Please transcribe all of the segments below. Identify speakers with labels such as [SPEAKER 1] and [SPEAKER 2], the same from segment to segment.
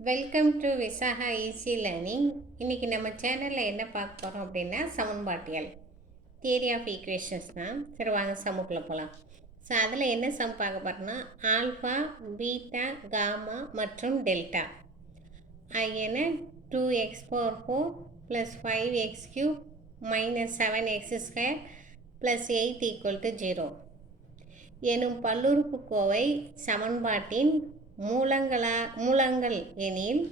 [SPEAKER 1] Welcome to Visakha easy learning இன்றைக்கி நம்ம சேனலில் என்ன பார்க்க போகிறோம் அப்படின்னா சமன்பாட்டியல். தியரி ஆஃப் ஈக்குவேஷன்ஸ் தான் சரி வாங்க சமுக்குள்ளே போகலாம் ஸோ அதில் என்ன சம் பார்க்க போகிறோம்னா ஆல்ஃபா பீட்டா காமா மற்றும் டெல்டா ஆகியன two x four four plus five x cube minus seven x square plus eight equal to zero எனும் பல்லுறுப்புக்கோவை சமன்பாட்டின் மூலங்களா மூலங்கள் எனில்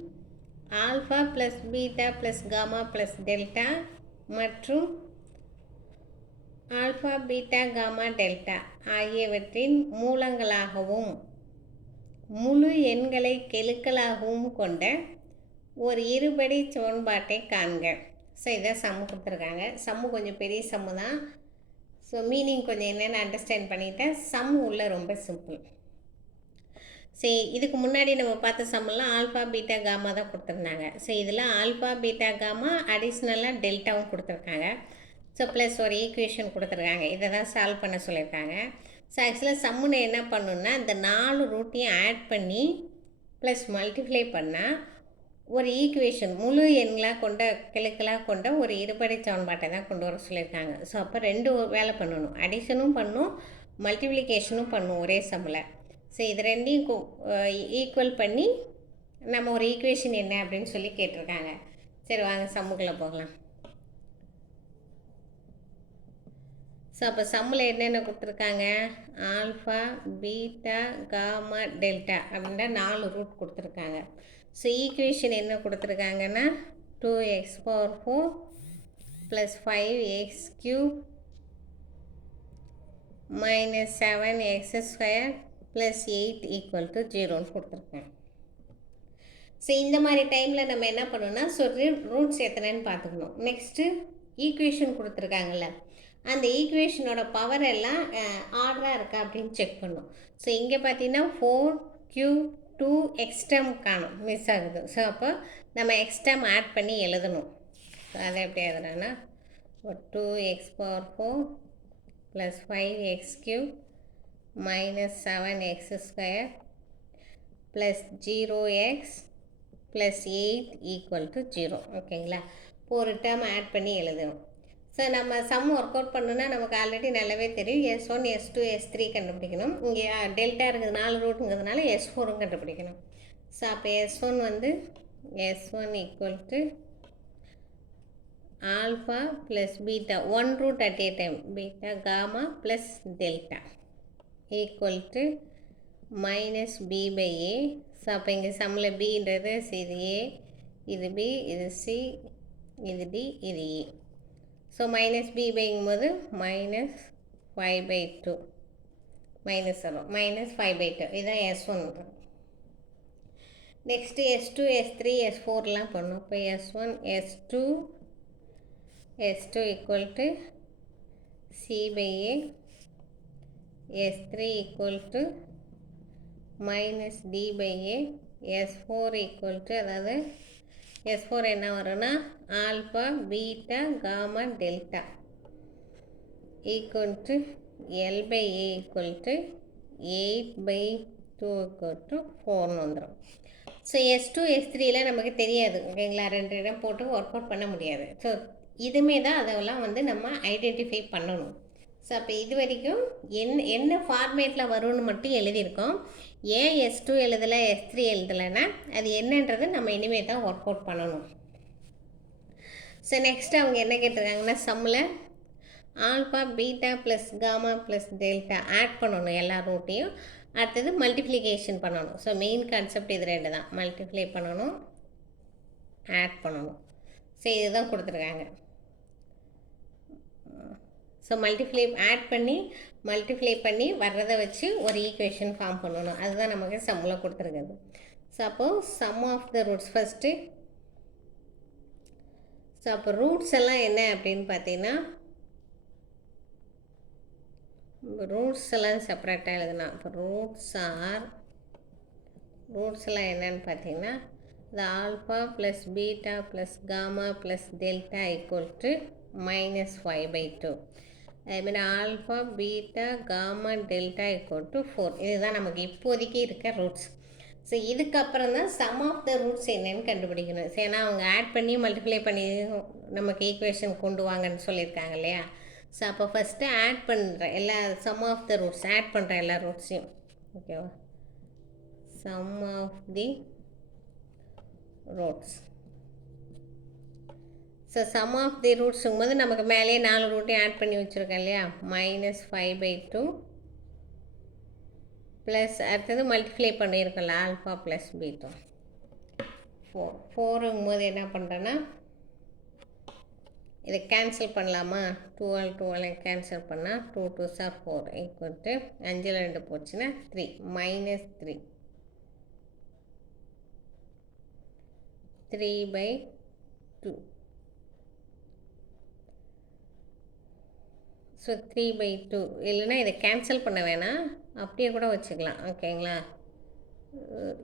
[SPEAKER 1] alpha plus beta plus gamma plus delta மற்றும் ஆல்ஃபா பீட்டா காமா டெல்டா ஆகியவற்றின் மூலங்களாகவும் முழு எண்களை கெழுக்களாகவும் கொண்ட ஒரு இருபடி சமன்பாட்டை காண்க. ஸோ இதை சம்மு கொடுத்துருக்காங்க. சம்மு கொஞ்சம் பெரிய சம்மு தான். ஸோ மீனிங் கொஞ்சம் என்னென்னு அண்டர்ஸ்டாண்ட் பண்ணிட்டேன் சம் உள்ள ரொம்ப சிம்பிள் சரி இதுக்கு முன்னாடி நம்ம பார்த்த சம்மெல்லாம் ஆல்ஃபா பீட்டா காமா தான் கொடுத்துருந்தாங்க. ஸோ இதில் ஆல்ஃபா பீட்டா காமா அடிஷ்னலாக டெல்டாவும் கொடுத்துருக்காங்க. ஸோ ப்ளஸ் ஒரு ஈக்குவேஷன் கொடுத்துருக்காங்க. இதை தான் சால்வ் பண்ண சொல்லியிருக்காங்க. ஸோ ஆக்சுவலாக சம்முன்னு என்ன பண்ணுன்னா இந்த நாலு ரூட்டையும் ஆட் பண்ணி ப்ளஸ் மல்டிப்ளை பண்ணால் ஒரு ஈக்குவேஷன் முழு எண்களாக கொண்ட கிழக்களாக கொண்ட ஒரு இருபடை சமன்பாட்டை தான் கொண்டு வர சொல்லியிருக்காங்க. ஸோ அப்போ ரெண்டு வேலை பண்ணணும். அடிஷனும் பண்ணும் மல்டிப்ளிகேஷனும் பண்ணும் ஒரே சம்மில் ஸோ இது ரெண்டையும் ஈக்குவல் பண்ணி நம்ம ஒரு ஈக்குவேஷன் என்ன அப்படின்னு சொல்லி கேட்டிருக்காங்க. சரி வாங்க சம்முக்குள்ளே போகலாம். ஸோ அப்போ சம்மில் என்னென்ன கொடுத்துருக்காங்க? ஆல்ஃபா பீட்டா காமா டெல்டா அப்படின்னா நாலு ரூட் கொடுத்துருக்காங்க. ஸோ ஈக்குவேஷன் என்ன கொடுத்துருக்காங்கன்னா? Two x power four plus five x cube minus seven x square plus eight equal to ஜீரோன்னு கொடுத்துருக்கேன். ஸோ இந்த மாதிரி டைமில் நம்ம என்ன பண்ணணும்னா ஸோ ரூட்ஸ் எத்தனைன்னு பார்த்துக்கணும். நெக்ஸ்ட்டு ஈக்குவேஷன் கொடுத்துருக்காங்கல்ல அந்த ஈக்குவேஷனோட பவர் எல்லாம் ஆர்டராக இருக்கா அப்படின்னு செக் பண்ணும். ஸோ இங்கே பார்த்தீங்கன்னா ஃபோர் க்யூ டூ எக்ஸ்டம் காணும். மிஸ் ஆகுது. ஸோ அப்போ நம்ம எக்ஸ்டம் ஆட் பண்ணி எழுதணும். ஸோ அதை எப்படி எழுதுறேன்னா two x power four plus five x cube minus seven x square plus zero x plus eight equal to zero ஓகேங்களா இப்போ ஒரு டேர்ம் ஆட் பண்ணி எழுதணும். ஸோ நம்ம சம் ஒர்க் அவுட் பண்ணணுன்னா நமக்கு ஆல்ரெடி நல்லாவே தெரியும். S one S two S three கண்டுபிடிக்கணும். இங்கே டெல்டா இருக்குது நாலு ரூட்டுங்கிறதுனால எஸ் ஃபோரும் கண்டுபிடிக்கணும். ஸோ அப்போ எஸ் ஒன் வந்து S one equal to alpha plus beta one root at a time beta gamma plus delta equal to minus B by A so அப்போ இங்கே சம்மில் பின்றது இது ஏ இது பி இது சி இது டி இது E so minus B பைங்கும்போது minus five by two minus வரும் minus five by two இதுதான் S one next S two S three S ஃபோர்லாம் பண்ணோம். இப்போ S one S two S two equal to C by A S three equal to minus D by A S four equal to அதாவது S four என்ன வரும்னா alpha beta gamma delta equal to L by A equal to eight by two equal to ஃபோர்னு வந்துடும் so S two S த்ரீலாம் நமக்கு தெரியாது. ஓகேங்களா ரெண்டு இடம் போட்டு ஒர்க் அவுட் பண்ண முடியாது. ஸோ இதுமே தான் அதெல்லாம் வந்து நம்ம ஐடென்டிஃபை பண்ணணும். ஸோ அப்போ இது வரைக்கும் என் என்ன ஃபார்மேட்டில் வரும்னு மட்டும் எழுதியிருக்கோம். ஏன் எஸ் டூ எழுதலை எஸ் த்ரீ எழுதலைன்னா அது என்னன்றது நம்ம இனிமேல் தான் ஒர்க் அவுட் பண்ணணும். ஸோ நெக்ஸ்ட் அவங்க என்ன கேட்டிருக்காங்கன்னா சம்மில் alpha beta plus gamma plus delta add பண்ணணும் எல்லா ரூட்டையும் அடுத்தது மல்டிப்ளிகேஷன் பண்ணணும். ஸோ மெயின் கான்செப்ட் இது ரெண்டு தான். மல்டிப்ளை பண்ணணும் ஆட் பண்ணணும். ஸோ இதுதான் கொடுத்துருக்காங்க. ஸோ மல்டிப்ளை ஆட் பண்ணி மல்டிப்ளை பண்ணி வர்றதை வச்சு ஒரு ஈக்குவேஷன் ஃபார்ம் பண்ணணும். அதுதான் நமக்கு சம்மில் கொடுத்துருக்குது ஸோ அப்போது sum of the roots first so அப்போ ரூட்ஸ் எல்லாம் என்ன அப்படின்னு பார்த்தீங்கன்னா ரூட்ஸ் எல்லாம் செப்பரேட்டாக எழுதுனா இப்போ ரூட்ஸ் ஆர் ரூட்ஸ் எல்லாம் என்னன்னு பார்த்தீங்கன்னா the alpha plus beta plus gamma plus delta equal to minus 5 by 2 mean alpha beta gamma delta equal to four இதுதான் நமக்கு இப்போதைக்கு இருக்க ரூட்ஸ் ஸோ இதுக்கப்புறம் தான் சம் ஆஃப் த ரூட்ஸ் என்னன்னு கண்டுபிடிக்கணும். ஏன்னா அவங்க ஆட் பண்ணி மல்டிப்ளை பண்ணி நமக்கு ஈக்குவேஷன் கொண்டு வாங்கன்னு சொல்லியிருக்காங்க இல்லையா? ஸோ அப்போ ஃபஸ்ட்டு ஆட் பண்ணுறேன் எல்லா sum of the roots add பண்ணுறேன் எல்லா ரூட்ஸையும் ஓகேவா sum of the roots so sum of the ரூட்ஸுங்கும் போது நமக்கு மேலேயே நாலு ரூட்டையும் ஆட் பண்ணி வச்சுருக்கேன் இல்லையா? Minus five by two plus அடுத்தது மல்டிப்ளை பண்ணியிருக்கல ஆல்ஃபா ப்ளஸ் பீட்டோ ஃபோர் ஃபோருங்கும் போது என்ன பண்ணுறேன்னா இதை கேன்சல் பண்ணலாமா? டுவெல் டுவெல் கேன்சல் பண்ணால் two two sir four equal to அஞ்சில் ரெண்டு போச்சுன்னா three minus three three by two so three by two இல்லைன்னா இதை கேன்சல் பண்ண வேணாம். அப்படியே கூட வச்சுக்கலாம். ஓகேங்களா?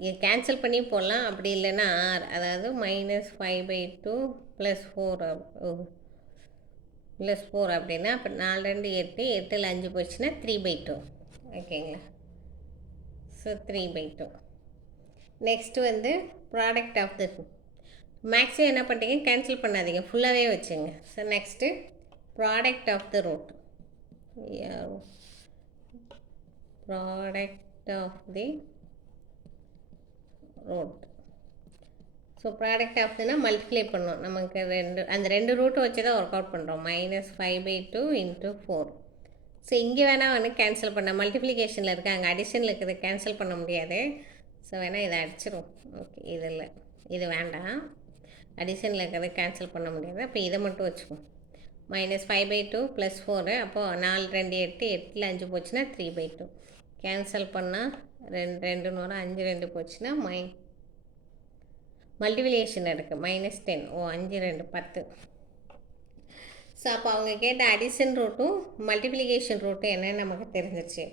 [SPEAKER 1] இது கேன்சல் பண்ணி போடலாம். அப்படி இல்லைன்னா ஆர் அதாவது minus five by two plus four plus four அப்படின்னா அப்போ நாலு ரெண்டு எட்டு எட்டில் அஞ்சு போச்சுன்னா த்ரீ பை டூ ஓகேங்களா? So three by two next வந்து ப்ராடக்ட் ஆஃப் த மேக்ஸிமம் என்ன பண்ணுறீங்க கேன்சல் பண்ணாதீங்க. ஃபுல்லாகவே வச்சுங்க. So next product of the root product of the root so product ஆஃப்னா multiply பண்ணோம் நமக்கு ரெண்டு அந்த ரெண்டு ரூட்டை வச்சு தான் ஒர்க் அவுட் பண்ணுறோம் minus five by two into four so இங்கே வேணால் வந்து கேன்சல் பண்ண மல்டிப்ளிகேஷனில் இருக்குது அங்கே அடிஷனில் இருக்குது. கேன்சல் பண்ண முடியாது. ஸோ வேணால் இதை அடிச்சிடும் ஓகே இதில் இது வேண்டாம். அடிஷனில் இருக்கிறத கேன்சல் பண்ண முடியாது. அப்போ இதை மட்டும் வச்சுக்கோம் minus five by two plus four அப்போது நாலு ரெண்டு எட்டு எட்டில் அஞ்சு போச்சுன்னா த்ரீ பை டூ கேன்சல் பண்ணால் ரெண்டு ரெண்டு நூறு அஞ்சு ரெண்டு போச்சுன்னா மை மல்டிபிளிகேஷன் இருக்குது மைனஸ் டென் ஓ அஞ்சு ரெண்டு பத்து. ஸோ அப்போ அவங்க கேட்ட அடிஷன் ரூட்டும் மல்டிப்ளிகேஷன் ரூட்டும் என்னென்னு நமக்கு தெரிஞ்சிச்சு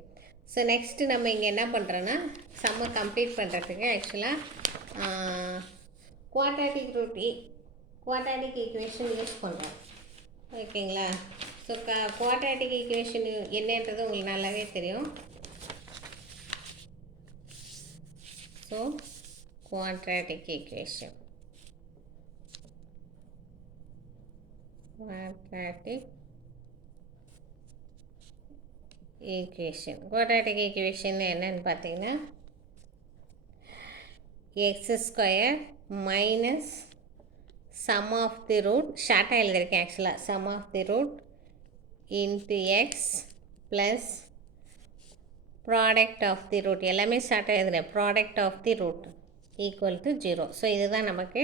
[SPEAKER 1] ஸோ நெக்ஸ்ட்டு நம்ம இங்கே என்ன பண்ணுறோன்னா செம்ம கம்ப்ளீட் பண்ணுறதுக்கு ஆக்சுவலாக குவாட்டாட்டிக் ரூட்டி குவாட்டாட்டிக் ஈக்குவேஷன் யூஸ் பண்ணுறோம் ஓகேங்களா? ஸோ க குவாட்டாட்டிக் ஈக்குவேஷன் என்னன்றது உங்களுக்கு நல்லாவே தெரியும். So quadratic equation quadratic equation quadratic equation என்னன்னு பார்த்தீங்கன்னா x square minus sum of the root ஷார்ட்டாக எழுதியிருக்கேன் ஆக்சுவலாக sum of the root into x plus product of the root எல்லாமே ஷார்ட்டாக எழுதுகிறேன் product of the root equal to zero so இதுதான் நமக்கு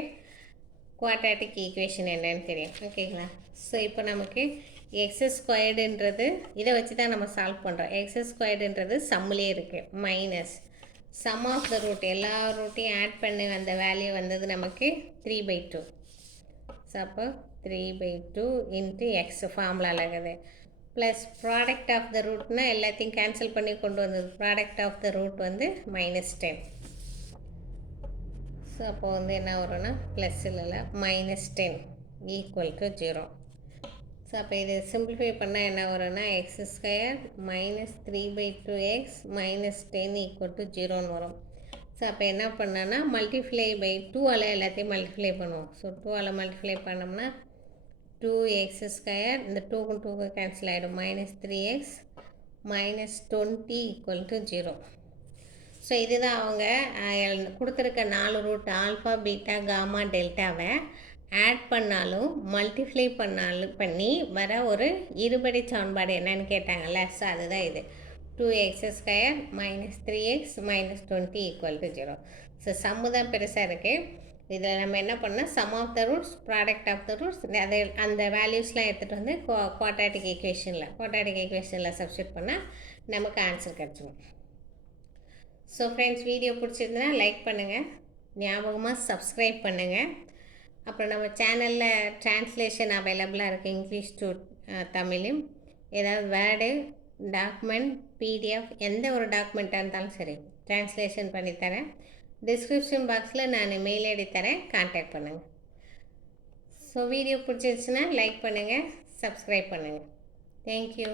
[SPEAKER 1] குவாட்டாட்டிக் ஈக்குவேஷன் என்னன்னு தெரியும். ஓகேங்களா ஸோ இப்போ நமக்கு எக்ஸ் ஸ்கொயர்டுன்றது இதை வச்சு தான் நம்ம சால்வ் பண்ணுறோம் எக்ஸ் ஸ்கொயர்டுன்றது சம்மிலே இருக்குது minus sum of the root எல்லா ரூட்டையும் ஆட் பண்ணி வந்த வேல்யூ வந்தது நமக்கு த்ரீ பை டூ ஸோ அப்போ three by two into x ஃபார்முலாவில் இருக்குது ப்ளஸ் ப்ராடக்ட் ஆஃப் த ரூட்னால் எல்லாத்தையும் கேன்சல் பண்ணி கொண்டு வந்தது. ப்ராடக்ட் ஆஃப் த ரூட் வந்து மைனஸ் டென் ஸோ அப்போ வந்து என்ன வரும்னா ப்ளஸ் இல்லைல்ல minus ten equal to zero so அப்போ இது சிம்பிளிஃபை பண்ணால் என்ன வரும்னா x square minus three by two x minus ten equal to ஜீரோன்னு வரும். ஸோ அப்போ என்ன பண்ணேன்னா மல்டிப்ளை பை டூவால் எல்லாத்தையும் மல்டிப்ளை பண்ணுவோம். ஸோ டூவால் மல்டிப்ளை பண்ணோம்னா டூ எக்ஸ் ஸ்கொயர் இந்த டூக்கும் டூக்கு கேன்சல் ஆகிடும் minus three x minus twenty equal to zero so இதுதான் அவங்க கொடுத்துருக்க நாலு ரூட் ஆல்ஃபா பீட்டா காமா டெல்டாவை ஆட் பண்ணாலும் மல்டிப்ளை பண்ணாலும் பண்ணி வர ஒரு இருபடி சமன்பாடு என்னன்னு கேட்டாங்கல்ல? ஸோ அதுதான் இது. Two x square minus three x minus twenty equal to zero so sum தான் பெருசாக இருக்குது இதில் நம்ம என்ன பண்ணால் sum of the roots product of the roots அதை அந்த வேல்யூஸ்லாம் எடுத்துகிட்டு வந்து கோ குவாட்டாட்டிக் ஈக்குவேஷனில் குவாட்டாட்டிக் ஈக்குவேஷனில் சப்ஸ்டியூட் பண்ணால் நமக்கு ஆன்சர் கிடச்சிடும் ஸோ ஃப்ரெண்ட்ஸ் வீடியோ பிடிச்சிருந்தனா லைக் பண்ணுங்கள் ஞாபகமாக சப்ஸ்கிரைப் பண்ணுங்கள் அப்புறம் நம்ம சேனலில் ட்ரான்ஸ்லேஷன் அவைலபிளாக இருக்குது இங்கிலீஷ் டு தமிழும் ஏதாவது வேர்டு டாக்குமெண்ட் பிடிஎஃப் எந்த ஒரு டாக்குமெண்ட்டாக இருந்தாலும் சரி ட்ரான்ஸ்லேஷன் பண்ணித்தரேன். டிஸ்கிரிப்ஷன் பாக்ஸில் நான் மெயில் ஐடி தரேன் காண்டாக்ட் பண்ணுங்கள் ஸோ வீடியோ பிடிச்சிருச்சுன்னா லைக் பண்ணுங்கள் சப்ஸ்கிரைப் பண்ணுங்கள் தேங்க்யூ